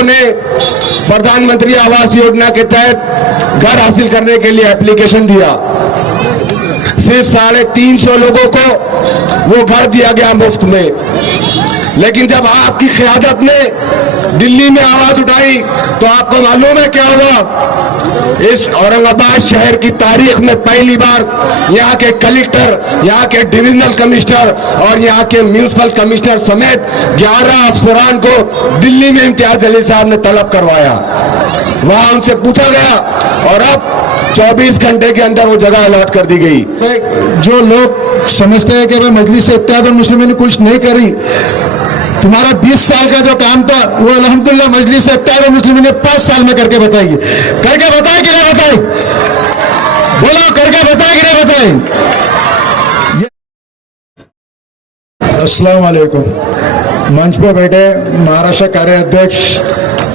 लोगों ने प्रधानमंत्री आवास योजना के तहत घर हासिल करने के लिए एप्लीकेशन दिया। सिर्फ 350 लोगों को वो घर दिया गया मुफ्त में। लेकिन जब आपकी क़यादत ने दिल्ली में आवाज उठाई तो आपको मालूम है क्या हुआ? इस औरंगाबाद शहर की तारीख में पहली बार यहाँ के कलेक्टर, यहाँ के डिविजनल कमिश्नर और यहाँ के म्यूनिसिपल कमिश्नर समेत 11 अफसरान को दिल्ली में इम्तियाज जलील साहब ने तलब करवाया। वहां उनसे पूछा गया और अब 24 घंटे के अंदर वो जगह अलॉट कर दी गई। जो लोग समझते हैं कि भाई मजलिस इत्तेहाद मुस्लिमीन ने कुछ नहीं करी, तुम्हारा 20 साल का जो काम था वो अल्हम्दुलिल्लाह मजलिस इत्तेहाद मुस्लिमीन ने 5 साल में करके बताइए। करके बताए कि नहीं बताए? बोलो, करके बताए कि नहीं बताए? अस्सलाम वालेकुम। मंच पे बैठे महाराष्ट्र कार्याध्यक्ष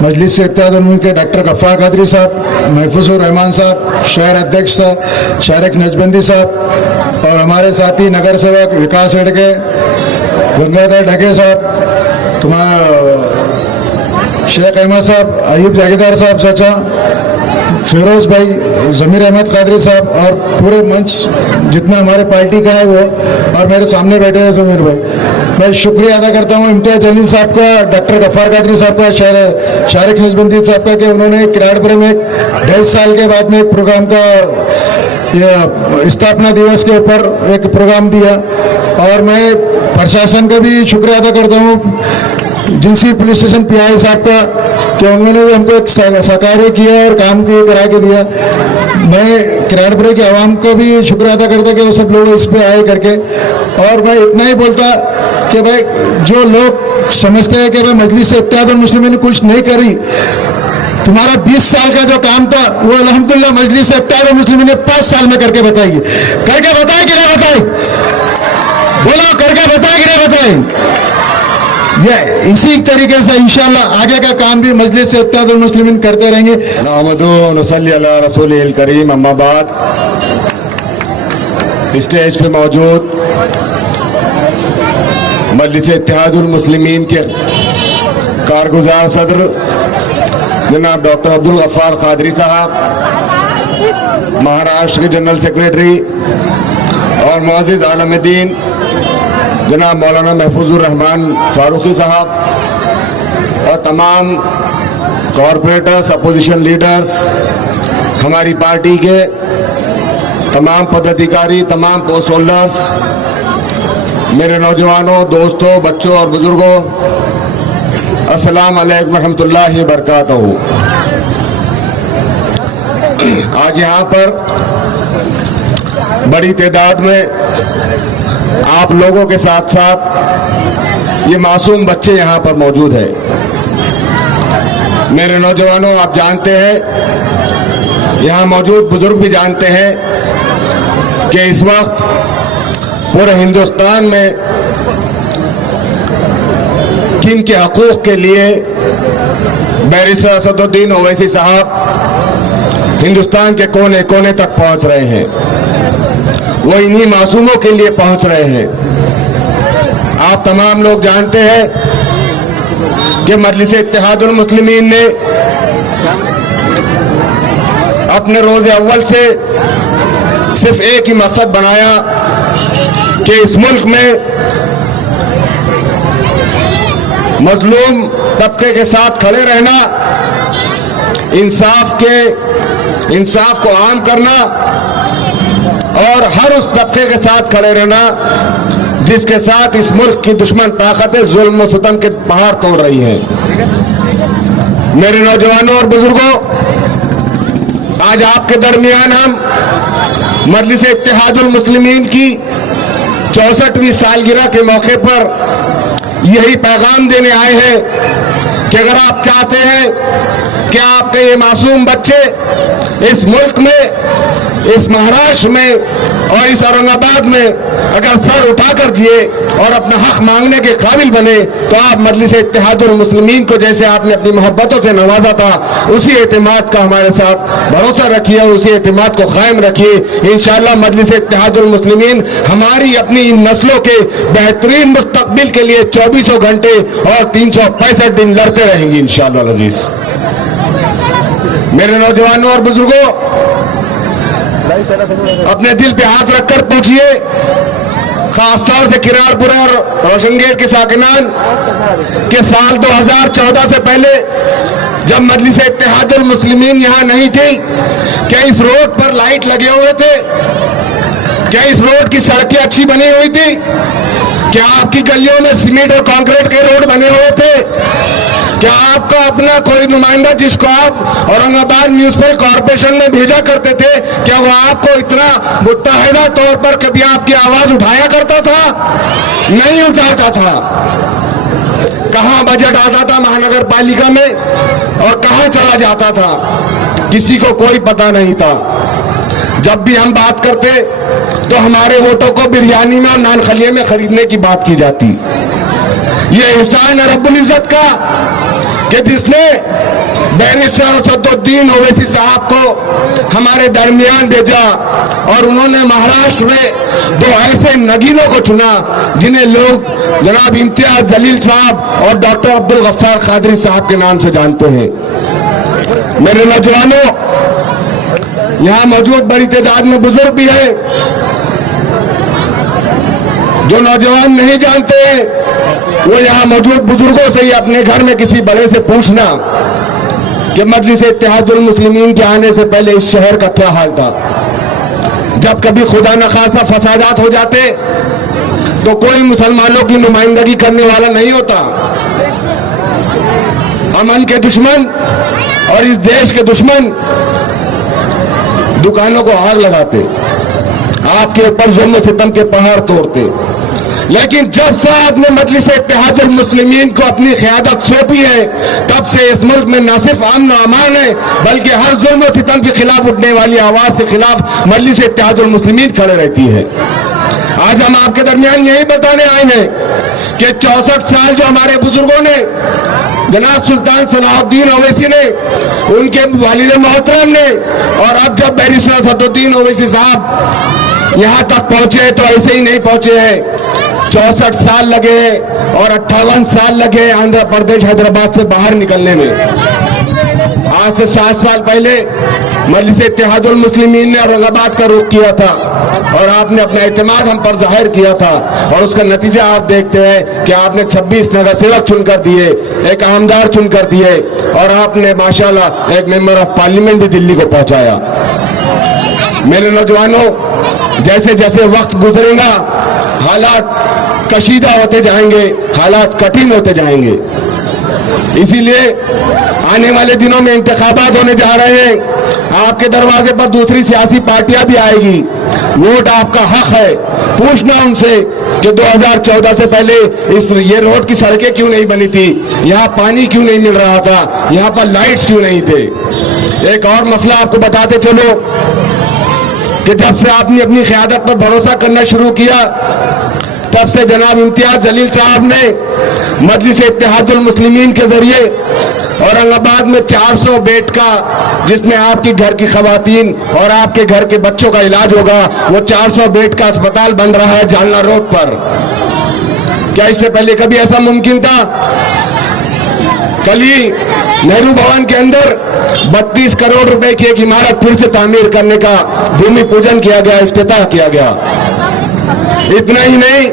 मजलिस इत्तेहाद के डॉक्टर गफ्फार कादरी साहब, महफूजुर रहमान साहब, शहर अध्यक्ष शारिक नजबंदी साहब और हमारे साथी नगर सेवक विकास हेडके, गंगाधर ढके साहब, तुम्हारा शेख अहमद साहब, अयूब जागीरदार साहब चाचा, फिरोज भाई, जमीर अहमद कादरी साहब और पूरे मंच जितना हमारे पार्टी का है वो, और मेरे सामने बैठे हैं जमीर भाई। मैं शुक्रिया अदा करता हूँ इम्तियाज जलील साहब का, डॉक्टर गफ्फार कादरी साहब का, शारिक नजबंदी साहब का कि उन्होंने किराड़पुर में 2.5 साल के बाद में एक प्रोग्राम का स्थापना दिवस के ऊपर एक प्रोग्राम दिया। और मैं प्रशासन का भी शुक्रिया अदा करता हूँ जिनसी पुलिस स्टेशन पीआई साहब का कि उन्होंने भी हमको एक सहकार्य किया और काम करा के दिया। मैं किराड़पुर की आवाम को भी शुक्रिया अदा करता कि वो सब लोग इस पे आए करके। और मैं इतना ही बोलता कि भाई जो लोग समझते हैं कि भाई मजलिस इत्तेहाद मुस्लिमीन ने कुछ नहीं करी, तुम्हारा 20 साल का जो काम था वो अल्हम्दुलिल्लाह मजलिस इत्तेहाद मुस्लिमीन ने 5 साल में करके बताइए। करके बताए कि नहीं बताए? बोलो, करके बताए कि नहीं बताए? ये इसी तरीके से इंशाअल्लाह आगे का काम भी मजलिस इत्तेहाद मुस्लिमीन करते रहेंगे। नहमदु व नसल्ली अला रसूलिल करीम, अम्मा बाद। स्टेज पे मौजूद मजलिस इत्तेहादुल मुस्लिमीन के कारगुजार सदर जनाब डॉक्टर अब्दुल गफ्फार कादरी साहब, महाराष्ट्र के जनरल सेक्रेटरी और मुअज़्ज़िज़ आलम दीन जनाब मौलाना महफूजुर रहमान फारूकी साहब और तमाम कॉरपोरेटर्स, अपोजिशन लीडर्स, हमारी पार्टी के तमाम पदाधिकारी, तमाम पोस्ट होल्डर्स, मेरे नौजवानों, दोस्तों, बच्चों और बुजुर्गों, अस्सलाम वालेकुम रहमतुल्लाहि व बरकातहू। आज यहाँ पर बड़ी तादाद में आप लोगों के साथ साथ ये मासूम बच्चे यहाँ पर मौजूद हैं। मेरे नौजवानों, आप जानते हैं, यहाँ मौजूद बुजुर्ग भी जानते हैं कि इस वक्त पूरे हिंदुस्तान में किन के हकूक़ के लिए बैरिस्टर असदुद्दीन ओवैसी साहब हिंदुस्तान के कोने कोने तक पहुंच रहे हैं। वो इन्हीं मासूमों के लिए पहुंच रहे हैं। आप तमाम लोग जानते हैं कि मजलिस इत्तेहादुल मुस्लिमीन ने अपने रोज़े अव्वल से सिर्फ एक ही मकसद बनाया कि इस मुल्क में मजलूम तबके के साथ खड़े रहना, इंसाफ को आम करना और हर उस तबके के साथ खड़े रहना जिसके साथ इस मुल्क की दुश्मन ताकतें जुल्म और सितम के पहाड़ तोड़ रही हैं। मेरे नौजवानों और बुजुर्गों, आज आपके दरमियान हम मजलिस इत्तेहादुल मुस्लिमीन की 64वीं सालगिरह के मौके पर यही पैगाम देने आए हैं कि अगर आप चाहते हैं कि आपके ये मासूम बच्चे इस मुल्क में इस महाराष्ट्र में और इस औरंगाबाद में अगर सर उठाकर दिए और अपना हक मांगने के काबिल बने तो आप मजलिस इत्तेहादुल मुस्लिमीन को जैसे आपने अपनी मोहब्बतों से नवाजा था उसी एतमाद का हमारे साथ भरोसा रखिए और उसी एतमाद को कायम रखिए। इंशाअल्लाह मजलिस इत्तेहादुल मुस्लिमीन हमारी अपनी इन नस्लों के बेहतरीन मुस्तकबिल के लिए 24 घंटे और 365 दिन लड़ते रहेंगे इंशाअल्लाह अजीज। मेरे नौजवानों और बुजुर्गों, अपने दिल पे हाथ रखकर पूछिए, खासतौर से किरारपुरा और रोशनगेट के साकिनान के साल 2014 से पहले जब मजलिस इत्तेहादुल मुस्लिमीन यहाँ नहीं थी, क्या इस रोड पर लाइट लगे हुए थे? क्या इस रोड की सड़कें अच्छी बनी हुई थी? क्या आपकी गलियों में सीमेंट और कंक्रीट के रोड बने हुए थे? क्या आपका अपना कोई नुमाइंदा जिसको आप औरंगाबाद म्यूनिसिपल कॉर्पोरेशन में भेजा करते थे, क्या वो आपको इतना मुत्तहिदा तौर पर कभी आपकी आवाज उठाया करता था? नहीं उठाता था। कहां बजट आता था महानगर पालिका में और कहां चला जाता था, किसी को कोई पता नहीं था। जब भी हम बात करते तो हमारे वोटों को बिरयानी में और नान खलिए में खरीदने की बात की जाती। ये एहसान है रब्बुल इज्जत का कि जिसने बैरिस्टर सद्दुद्दीन ओवैसी साहब को हमारे दरमियान भेजा और उन्होंने महाराष्ट्र में 2 ऐसे नगीनों को चुना जिन्हें लोग जनाब इम्तियाज जलील साहब और डॉक्टर अब्दुल गफ्फार कादरी साहब के नाम से जानते हैं। मेरे नौजवानों, यहां मौजूद बड़ी तादाद में बुजुर्ग भी है। जो नौजवान नहीं जानते वो यहां मौजूद बुजुर्गों से ही अपने घर में किसी बड़े से पूछना कि मजलिस इत्तेहादुल मुस्लिमीन के आने से पहले इस शहर का क्या हाल था। जब कभी खुदा न खास्ता फसादात हो जाते तो कोई मुसलमानों की नुमाइंदगी करने वाला नहीं होता। अमन के दुश्मन और इस देश के दुश्मन दुकानों को आग लगाते, आपके ऊपर जुल्म सितम के पहाड़ तोड़ते। लेकिन जब से आपने मजलिस इत्तेहादुल मुस्लिमीन को अपनी क़यादत सौंपी है, तब से इस मुल्क में न सिर्फ अमन अमान है बल्कि हर जुल्म सितम के खिलाफ उठने वाली आवाज के खिलाफ मजलिस इत्तेहादुल मुस्लिमीन खड़े रहती है। आज हम आपके दरमियान यही बताने आए हैं कि 64 साल जो हमारे बुजुर्गों ने, जनाब सुल्तान सलाहुद्दीन ओवैसी ने, उनके वालिद मोहतरम ने, और अब जब बैरिस्टर सद्दुद्दीन ओवैसी साहब यहां तक पहुंचे तो ऐसे ही नहीं पहुंचे हैं। 64 साल लगे और 58 साल लगे आंध्र प्रदेश हैदराबाद से बाहर निकलने में। आज से 7 साल पहले मजलिस इत्तेहादुल मुस्लिमीन ने औरंगाबाद का रुख किया था और आपने अपना एतमाद हम पर जाहिर किया था, और उसका नतीजा आप देखते हैं कि आपने 26 नगर सेवक चुनकर दिए, एक आमदार चुनकर दिए, और आपने माशाल्लाह एक मेंबर ऑफ पार्लियामेंट भी दिल्ली को पहुंचाया। मेरे नौजवानों, जैसे जैसे वक्त गुजरेगा हालात कशीदा होते जाएंगे, हालात कठिन होते जाएंगे। इसीलिए आने वाले दिनों में इंतखाबात होने जा रहे हैं। आपके दरवाजे पर दूसरी सियासी पार्टियां भी आएगी। वोट आपका हक है। पूछना उनसे कि 2014 से पहले ये रोड की सड़कें क्यों नहीं बनी थी, यहाँ पानी क्यों नहीं मिल रहा था, यहाँ पर लाइट्स क्यों नहीं थे। एक और मसला आपको बताते चलो कि जब से आपने अपनी क़यादत पर भरोसा करना शुरू किया, तब से जनाब इम्तियाज जलील साहब ने मजलिस इत्तेहादुल मुस्लिमीन के जरिए औरंगाबाद में 400 बेड का, जिसमें आपकी घर की खवातीन और आपके घर के बच्चों का इलाज होगा, वो 400 बेड का अस्पताल बन रहा है जालना रोड पर। क्या इससे पहले कभी ऐसा मुमकिन था? कल ही नेहरू भवन के अंदर 32 करोड़ रुपए की एक इमारत फिर से तामीर करने का भूमि पूजन किया गया, इफ्तिताह किया गया। इतना ही नहीं,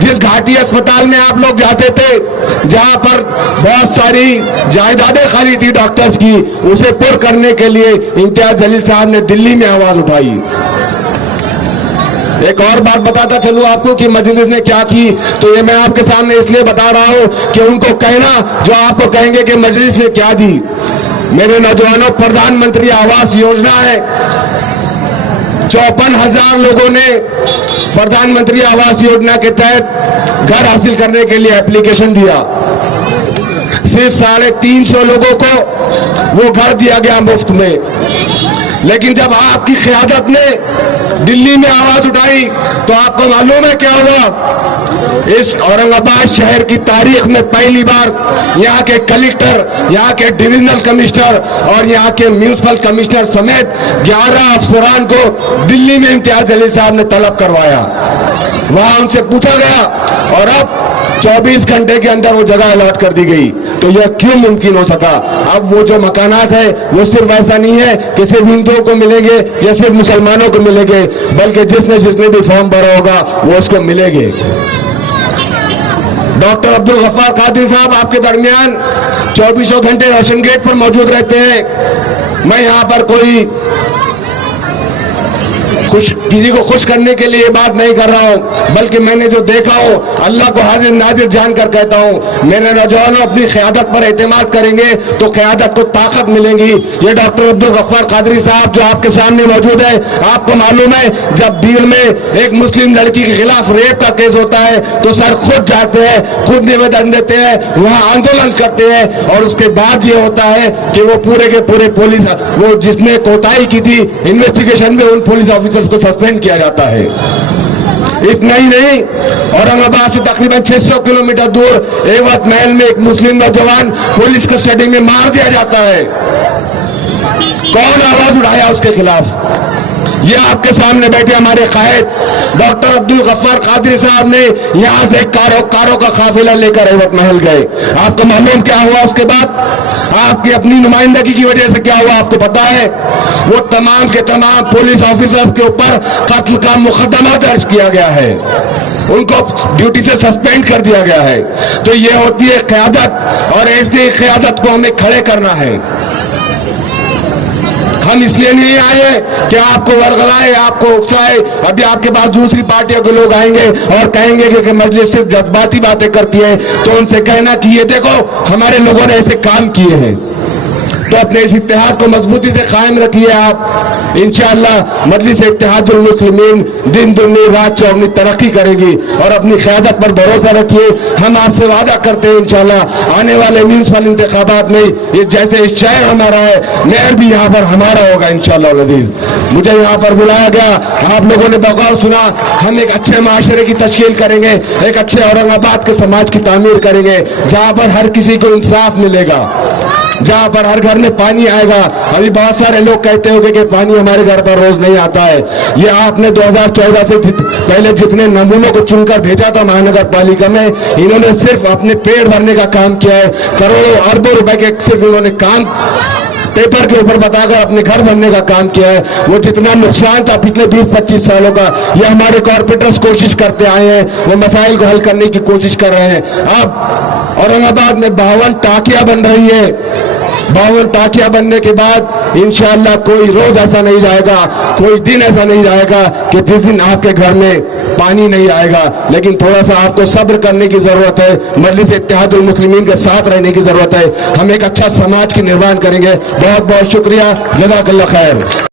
जिस घाटी अस्पताल में आप लोग जाते थे, जहां पर बहुत सारी जायदादें खाली थी डॉक्टर्स की, उसे पुर करने के लिए इम्तियाज जलील साहब ने दिल्ली में आवाज उठाई। एक और बात बताता चलूं आपको कि मजलिस ने क्या की, तो ये मैं आपके सामने इसलिए बता रहा हूं कि उनको कहना जो आपको कहेंगे कि मजलिस ने क्या दी। मेरे नौजवानों, प्रधानमंत्री आवास योजना है। 54,000 लोगों ने प्रधानमंत्री आवास योजना के तहत घर हासिल करने के लिए एप्लीकेशन दिया। सिर्फ 350 लोगों को वो घर दिया गया मुफ्त में। लेकिन जब आपकी क़यादत ने दिल्ली में आवाज उठाई तो आपको मालूम है क्या हुआ? इस औरंगाबाद शहर की तारीख में पहली बार यहाँ के कलेक्टर, यहाँ के डिविजनल कमिश्नर और यहाँ के म्यूनिसिपल कमिश्नर समेत 11 अफसरान को दिल्ली में इम्तियाज जलील साहब ने तलब करवाया। वहां उनसे पूछा गया और अब 24 घंटे के अंदर वो जगह अलॉट कर दी गई। तो यह क्यों मुमकिन हो सका? अब वो जो मकानात है वो सिर्फ ऐसा नहीं है कि सिर्फ हिंदुओं को मिलेंगे या सिर्फ मुसलमानों को मिलेंगे, बल्कि जिसने भी फॉर्म भरा होगा वो उसको मिलेंगे। डॉक्टर अब्दुल गफ्फार कादरी साहब आपके दरमियान 24 घंटे रोशन गेट पर मौजूद रहते हैं। मैं यहाँ पर कोई किसी को खुश करने के लिए बात नहीं कर रहा हूं, बल्कि मैंने जो देखा हो अल्लाह को हाजिर नाजिर जानकर कहता हूं, मेरे नौजवानों अपनी क़यादत पर एतमाद करेंगे तो क़यादत को ताकत मिलेगी। ये डॉक्टर अब्दुल गफ्फार कादरी साहब जो आपके सामने मौजूद है, आपको मालूम है जब बीड़ में एक मुस्लिम लड़की के खिलाफ रेप का केस होता है तो सर खुद जाते हैं, खुद निवेदन देते हैं, वहां आंदोलन करते हैं और उसके बाद ये होता है कि वो पूरे के पूरे पुलिस, वो जिसने कोताही की थी इन्वेस्टिगेशन में, उन पुलिस ऑफिसर्स को सस्पेंड किया जाता है। इतना ही नहीं, औरंगाबाद से तकरीबन 600 किलोमीटर दूर एवत महल में एक मुस्लिम नौजवान पुलिस कस्टडी में मार दिया जाता है। कौन आवाज उठाया उसके खिलाफ? ये आपके सामने बैठे हमारे कायद डॉक्टर अब्दुल गफ्फार कादरी साहब ने यहां से कारों का काफिला लेकर एवत महल गए। आपको मालूम क्या हुआ उसके बाद? आपकी अपनी नुमाइंदगी की वजह से क्या हुआ आपको पता है? वो तमाम के तमाम पुलिस ऑफिसर्स के ऊपर कत्ल का मुकदमा दर्ज किया गया है, उनको ड्यूटी से सस्पेंड कर दिया गया है। तो ये होती है क़यादत, और ऐसी क़यादत को हमें खड़े करना है। हम इसलिए नहीं आए कि आपको वर्गलाए, आपको उकसाए। अभी आपके पास दूसरी पार्टियों के लोग आएंगे और कहेंगे कि मजलिस सिर्फ जज्बाती बातें करती है, तो उनसे कहना कि ये देखो हमारे लोगों ने ऐसे काम किए हैं। तो अपने इस इत्तेहाद को मजबूती से कायम रखिए। आप इंशाअल्लाह मजलिस इत्तेहादुल मुस्लिमीन दिन दुनी रात चौगनी तरक्की करेगी, और अपनी क़यादत पर भरोसा रखिए। हम आपसे वादा करते हैं इंशाअल्लाह आने वाले म्युनिसिपल इंतखाबात में ये जैसे इस शहर हमारा है, मेयर भी यहाँ पर हमारा होगा इंशाअल्लाह अज़ीज। मुझे यहाँ पर बुलाया गया, आप लोगों ने बगौर सुना। हम एक अच्छे माशरे की तश्कील करेंगे, एक अच्छे औरंगाबाद के समाज की तामीर करेंगे, जहाँ पर हर किसी को इंसाफ मिलेगा, जहां पर हर घर में पानी आएगा। अभी बहुत सारे लोग कहते होंगे कि पानी हमारे घर पर रोज नहीं आता है। ये आपने 2014 से पहले जितने नमूनों को चुनकर भेजा था महानगर पालिका में, इन्होंने सिर्फ अपने पेट भरने का काम किया है। करोड़ों अरबों रुपए के सिर्फ इन्होंने काम पेपर के ऊपर बताकर अपने घर बनने का काम किया है। वो जितना नुकसान था पिछले 20-25 सालों का, ये हमारे कॉर्पोरेटर्स कोशिश करते आए हैं, वो मसाइल को हल करने की कोशिश कर रहे हैं। अब औरंगाबाद में 52 टाकियां बन रही है। 52 टाकियां बनने के बाद इंशाअल्लाह कोई रोज ऐसा नहीं जाएगा, कोई दिन ऐसा नहीं जाएगा कि जिस दिन आपके घर में पानी नहीं आएगा। लेकिन थोड़ा सा आपको सब्र करने की जरूरत है, मजलिस इत्तेहादुल मुस्लिमीन के साथ रहने की जरूरत है। हम एक अच्छा समाज की निर्माण करेंगे। बहुत बहुत शुक्रिया, जज़ाकल्लाह खैर।